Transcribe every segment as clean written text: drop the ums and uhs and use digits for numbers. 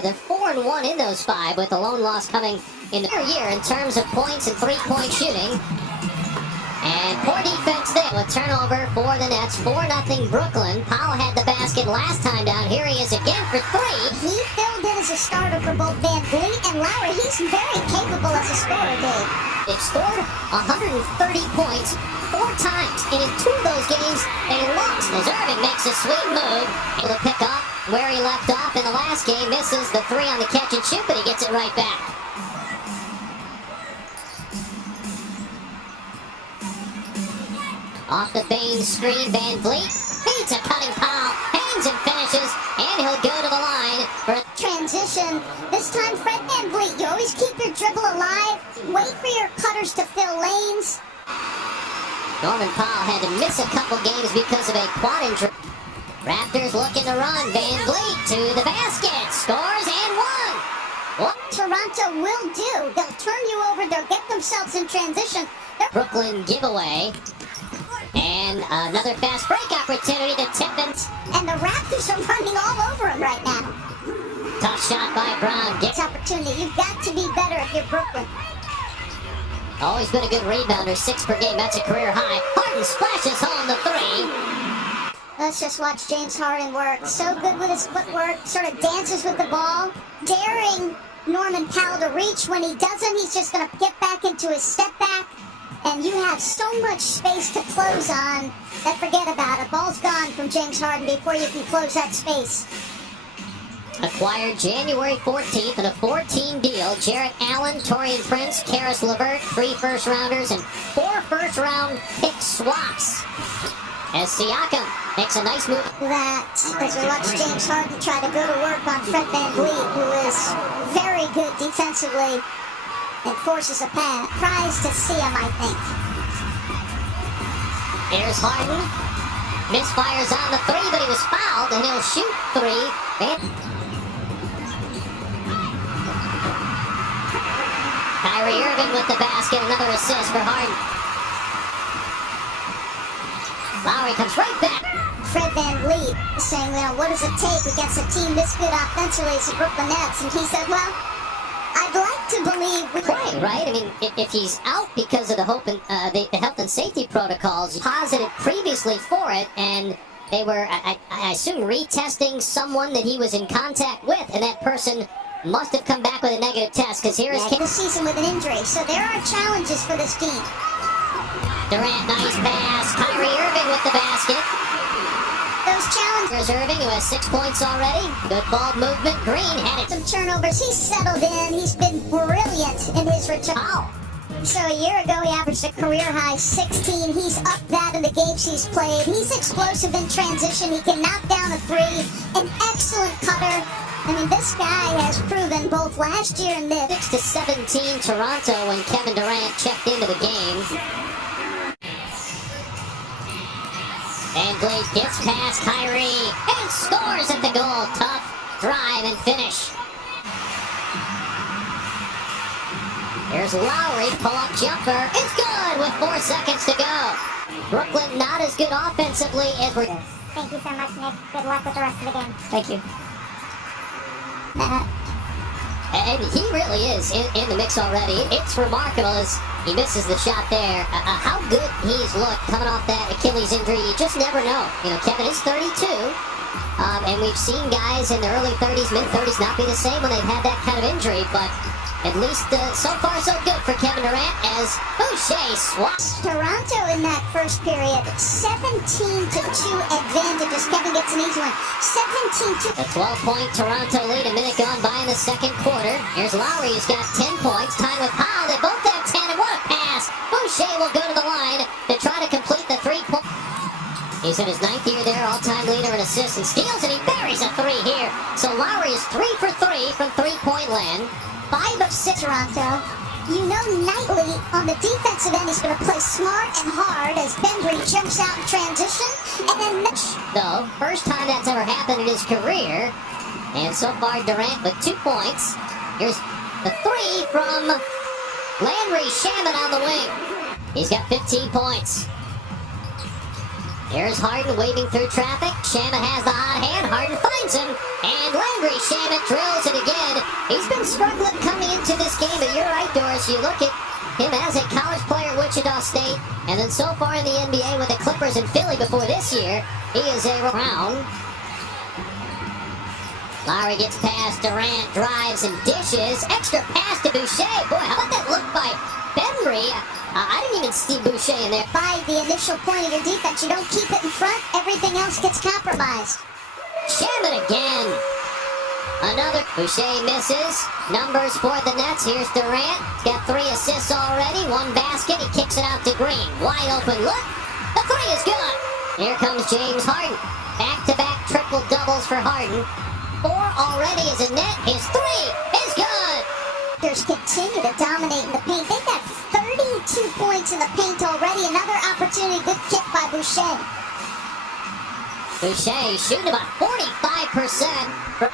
They're 4-1 in those 5, with the lone loss coming in their year in terms of points and three-point shooting. And poor defense there with turnover for the Nets. 4-0 Brooklyn. Powell had the basket last time down. Here he is again for 3. He filled in as a starter for both Van Vliet and Lowry. He's very capable as a scorer, Dave. They've scored 130 points 4 times, and in 2 of those games, they lost. As Irving makes a sweet move, able to pick up where he left off in the last game. Misses the 3 on the catch and shoot, but he gets it right back. Off the Bain screen, Van Vliet beats a cutting Powell, hangs and finishes, and he'll go to the line for a transition. This time, Fred Van Vliet, you always keep your dribble alive. Wait for your cutters to fill lanes. Norman Powell had to miss a couple games because of a quad injury. Raptors looking to run. Van Vliet to the basket, scores and 1. What Toronto will do, they'll turn you over, they'll get themselves in transition. Brooklyn giveaway. And another fast break opportunity to tip it. And the Raptors are running all over him right now. Tough shot by Brown. Gets opportunity. You've got to be better if you're Brooklyn. Always been a good rebounder, 6 per game. That's a career high. Harden splashes home the 3. Let's just watch James Harden work. So good with his footwork. Sort of dances with the ball. Daring Norman Powell to reach. When he doesn't, he's just going to get back into his step back. And you have so much space to close on that forget about it. Ball's gone from James Harden before you can close that space. Acquired January 14th in a 14 deal. Jarrett Allen, Torian Prince, Karis LeVert, 3 first-rounders, and 4 first-round pick swaps. As Siakam makes a nice move. That, as we watch James Harden try to go to work on Fred Van Vliet, who is very good defensively. And forces a pass. Tries to see him, I think. Here's Harden. Misfires on the 3, but he was fouled, and he'll shoot 3. Kyrie Irving with the basket. Another assist for Harden. Lowry comes right back. Fred Van Vliet saying, what does it take against a team this good offensively as the Brooklyn Nets? And he said, well, I'd like to believe we play, right? I mean, if he's out because of the health and safety protocols, positive previously for it, and they were, I assume, retesting someone that he was in contact with, and that person must have come back with a negative test, because here is the season with an injury. So there are challenges for this team. Durant, nice pass. Kyrie Irving with the basket. Those challenges. Irving, who has 6 points already. Good ball movement. Green had it. Some turnovers. He's settled in. He's been brilliant in his return. Oh. So a year ago, he averaged a career high 16. He's upped that in the games he's played. He's explosive in transition. He can knock down a 3. An excellent cutter. I mean, this guy has proven both last year and this. 6-17 Toronto when Kevin Durant checked into the game. Van Vliet gets past Kyrie and scores at the goal. Tough drive and finish. Here's Lowry, pull-up jumper. It's good with 4 seconds to go. Brooklyn not as good offensively as we're... Thank you so much, Nick. Good luck with the rest of the game. Thank you. And he really is in the mix already. It's remarkable as he misses the shot there. How good he's looked coming off that Achilles injury. You just never know. Kevin is 32. And we've seen guys in their early 30s, mid-30s not be the same when they've had that kind of injury. But at least so far so good for Kevin Durant as Boucher swaps. Toronto in that first period, 17-2 advantages. Kevin gets an easy one. 17-2. A 12-point Toronto lead, a minute gone by in the second quarter. Here's Lowry, who's got 10 points. Time with Powell. They both have 10, and what a pass. Boucher will go to the line to try to complete the 3-point. He's in his 9th year there, all-time leader in assists and steals, and he buries a 3 here. So Lowry is 3 for 3 from three-point land. 5 of 6 Toronto. You know Knightley on the defensive end is going to play smart and hard as Bembry jumps out in transition. And then though, first time that's ever happened in his career. And so far Durant with 2 points. Here's the 3 from Landry Shamet on the wing. He's got 15 points. Here's Harden waving through traffic. Shamet has the hot hand. Harden finds him. And Lowry, Shamet drills it again. He's been struggling coming into this game, but you're right, Doris. You look at him as a college player at Wichita State, and then so far in the NBA with the Clippers and Philly before this year, he is a round. Lowry gets past Durant, drives and dishes. Extra pass to Boucher. Boy, how about that look by Benry? I didn't even see Boucher in there. By the initial point of your defense, you don't keep it in front, everything else gets compromised. Shamet again. Another. Boucher misses. Numbers for the Nets. Here's Durant. He's got 3 assists already. 1 basket. He kicks it out to Green. Wide open look. The 3 is good. Here comes James Harden. Back-to-back triple doubles for Harden. 4 already is a net. His 3 is good. Raptors continue to dominate in the paint. They've got 32 points in the paint already. Another opportunity. Good kick by Boucher. Boucher shooting about 45%.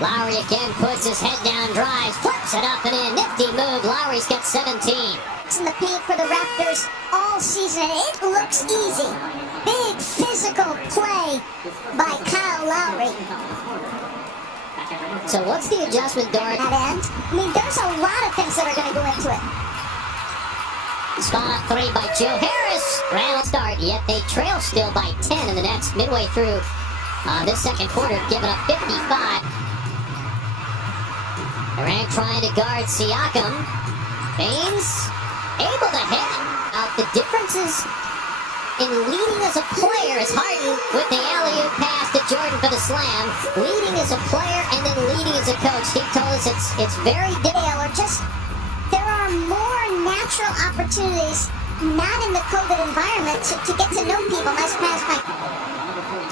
Lowry again puts his head down, drives, flips it up and in. Nifty move. Lowry's got 17. It's in the paint for the Raptors all season. It looks easy. Big physical play by Kyle Lowry. So what's the adjustment, Dory? That end. I mean, there's a lot of things that are going to go into it. Spot 3 by Joe Harris. Randall start, yet they trail still by 10 in the Nets midway through this second quarter, giving up 55. Durant trying to guard Siakam. Baines able to hit. The differences in leading as a player is Harden with the alley-oop pass to Jordan for the slam. Leading as a player and then leading as a coach. Steve told us it's very Or just there are more natural opportunities not in the COVID environment to get to know people. Nice pass by.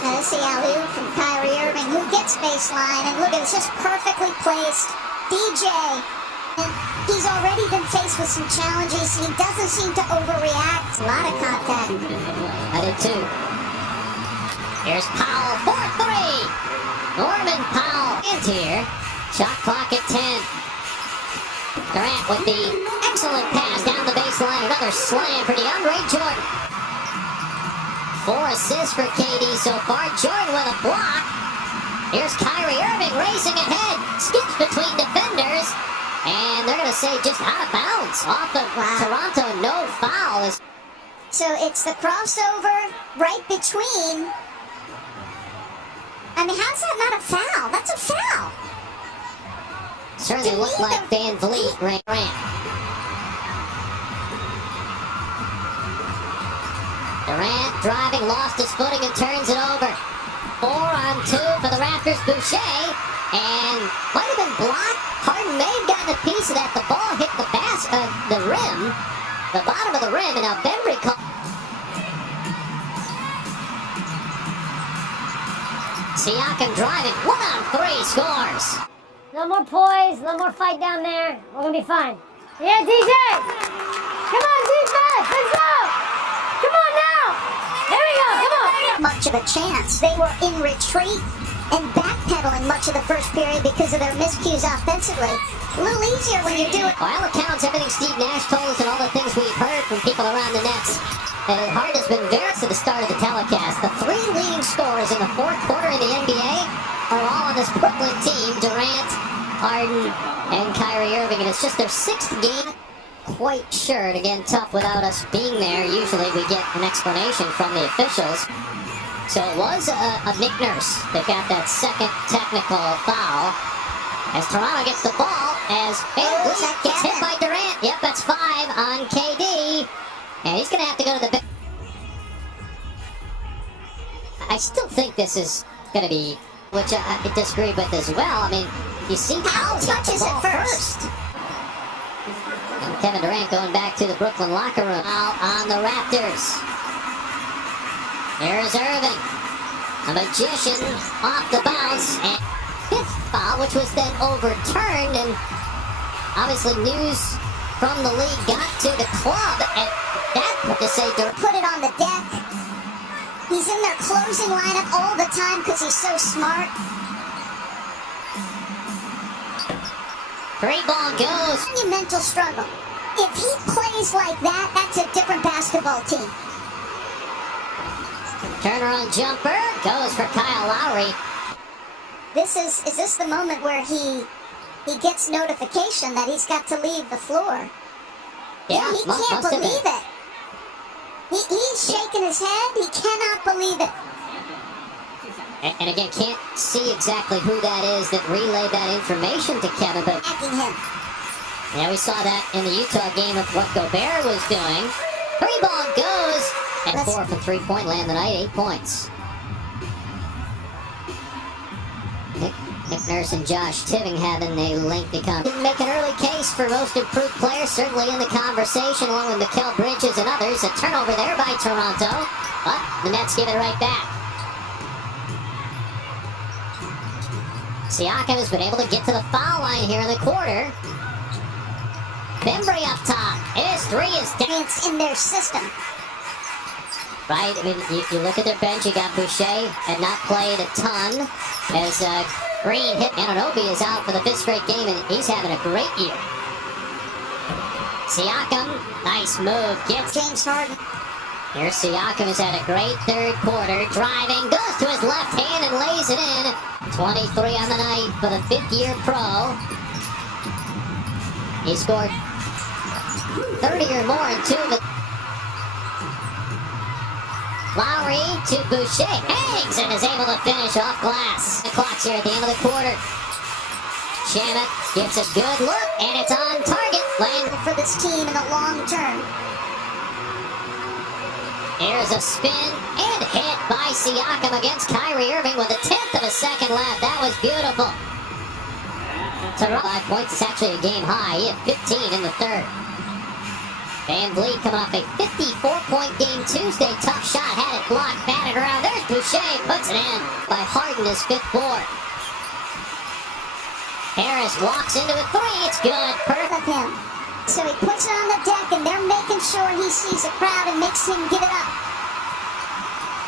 Let's see alley-oop from Kyrie Irving, who gets baseline, and look, it's just perfectly placed. DJ. And he's already been faced with some challenges. He doesn't seem to overreact. A lot of contact. I did too. Here's Powell for 3. Norman Powell is here. Shot clock at 10. Durant with the excellent pass down the baseline. Another slam for DeAndre Jordan. 4 assists for KD so far. Jordan with a block. Here's Kyrie Irving racing ahead. Skips between defenders. And they're going to say just out of bounds off of Toronto. No foul. So it's the crossover right between. I mean, how's that not a foul? That's a foul. Certainly looked like Van Vliet ran. Durant driving, lost his footing and turns it over. 4-on-2 for the Raptors. Boucher. And might have been blocked. Harden may have gotten a piece of that. The ball hit the rim. The bottom of the rim. And now Benry called. Siakam driving. 1-on-3 scores. A little more poise, a little more fight down there. We're going to be fine. Yeah, DJ! Come on, defense! Let's go! Come on now! Here we go, come on! Much of a chance. They were in retreat and backpedaling much of the first period because of their miscues offensively. A little easier when you do it. By all accounts, everything Steve Nash told us and all the things we've heard from people around the Nets, Harden has been very to the start of the telecast. The 3 leading scorers in the 4th quarter in the NBA are all on this Brooklyn team. Durant, Harden, and Kyrie Irving. And it's just their 6th game. Quite sure. And again, tough without us being there. Usually we get an explanation from the officials. So it was a Nick Nurse. They got that second technical foul. As Toronto gets the ball, as Van Vliet gets hit by Durant. Yep, that's 5 on KD. And he's going to have to go to the bench. I still think this is going to be, which I disagree with as well. I mean, you see Powell touches it first. And Kevin Durant going back to the Brooklyn locker room. Out on the Raptors. Here's Irving. A magician off the bounce. And 5th foul, which was then overturned. And obviously news from the league got to the club. And that to say put it on the deck. He's in their closing lineup all the time because he's so smart. 3 ball goes. Monumental struggle. If he plays like that, that's a different basketball team. Turnaround jumper goes for Kyle Lowry. Is this the moment where he gets notification that he's got to leave the floor? Yeah, he must can't have been. believe it. He's shaking his head. He cannot believe it. And again, can't see exactly who that is that relayed that information to Kevin, but Attacking him. yeah, we saw that in the Utah game with what Gobert was doing. Three ball goes, and 4 from three-point land tonight, 8 points. Nick Nurse and Josh Tipping having a lengthy conversation. Make an early case for most improved player, certainly in the conversation, along with Mikal Bridges and others. A turnover there by Toronto, but the Nets give it right back. Siakam has been able to get to the foul line here in the quarter. Bembry up top. His three is down. It's in their system. Right, I mean, you look at their bench, you got Boucher, had not played a ton, as Green hit. Anunoby is out for the 5th straight game, and he's having a great year. Siakam, nice move, gets James Harden. Here Siakam has had a great third quarter, driving, goes to his left hand and lays it in. 23 on the night for the 5th-year pro. He scored 30 or more in 2 of it. Lowry to Boucher, hangs and is able to finish off glass. The clock's here at the end of the quarter. Shamit gets a good look, and it's on target. Land For this team in the long term. Here's a spin and hit by Siakam against Kyrie Irving with 1/10 of a second left. That was beautiful. Toronto 5 points. It's actually a game high. He had 15 in the third. Van Vliet coming off a 54-point game Tuesday. Tough shot, had it blocked, batted around. There's Boucher, puts it in by Harden, his 5th board. Harris walks into a 3. It's good. Perfect. Of him. So he puts it on the deck, and they're making sure he sees the crowd and makes him give it up.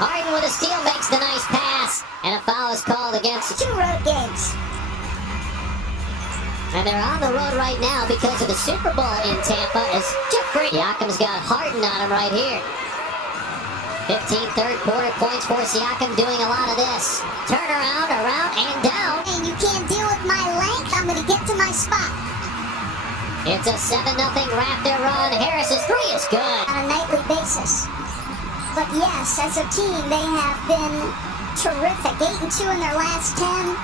Harden with a steal makes the nice pass, and a foul is called against 2 road games. And they're on the road right now because of the Super Bowl in Tampa as Jeffrey Siakam's got Harden on him right here. 15 third quarter points for Siakam, doing a lot of this. Turnaround, around, and down. And you can't deal with my length. I'm going to get to my spot. It's a 7-0 Raptor run. Harris's 3 is good. On a nightly basis. But yes, as a team, they have been terrific. 8-2 in their last 10.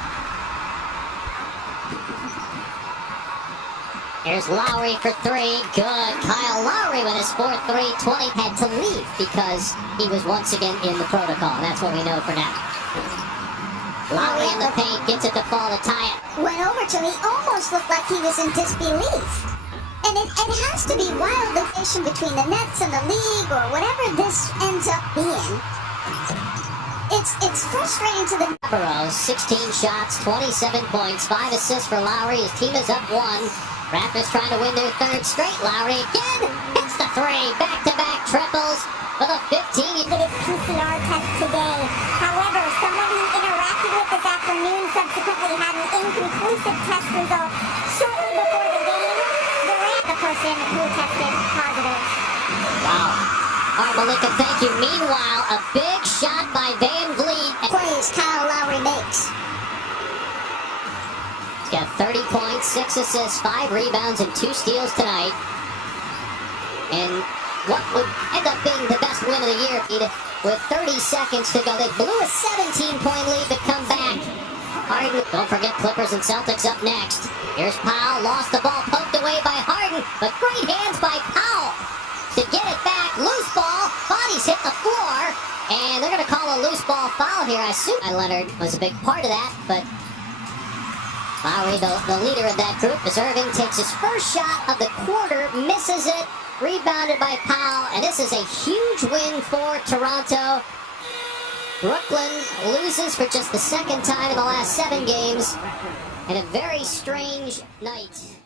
Here's Lowry for 3. Good. Kyle Lowry with his 4th 3. 20 had to leave because he was once again in the protocol. That's what we know for now. Lowry in the paint, gets it to fall to tie it. Went over to him. He almost looked like he was in disbelief. And it has to be wild division between the Nets and the league or whatever this ends up being. It's frustrating to the Burrows, 16 shots, 27 points, 5 assists for Lowry. His team is up 1. Raptors trying to win their 3rd straight. Lowry again hits the 3. Back-to-back triples for the 15. His PCR test today. However, someone he interacted with this afternoon subsequently had an inconclusive test result shortly before the game. The person who tested positive. Wow. All right, Malika, thank you. Meanwhile, a big shot by Van Vliet. plays Kyle Lowry makes. He's got 30 points, 6 assists, 5 rebounds, and 2 steals tonight. And what would end up being the best win of the year, with 30 seconds to go. They blew a 17-point lead to come back. Harden, don't forget Clippers and Celtics up next. Here's Powell, lost the ball, poked away by Harden, but great hands by Powell to get it back. Loose ball, bodies hit the floor, and they're going to call a loose ball foul here. I assume Leonard was a big part of that, but Lowry, the leader of that group, as Irving takes his first shot of the quarter, misses it, rebounded by Powell, and this is a huge win for Toronto. Brooklyn loses for just the 2nd time in the last 7 games, and a very strange night.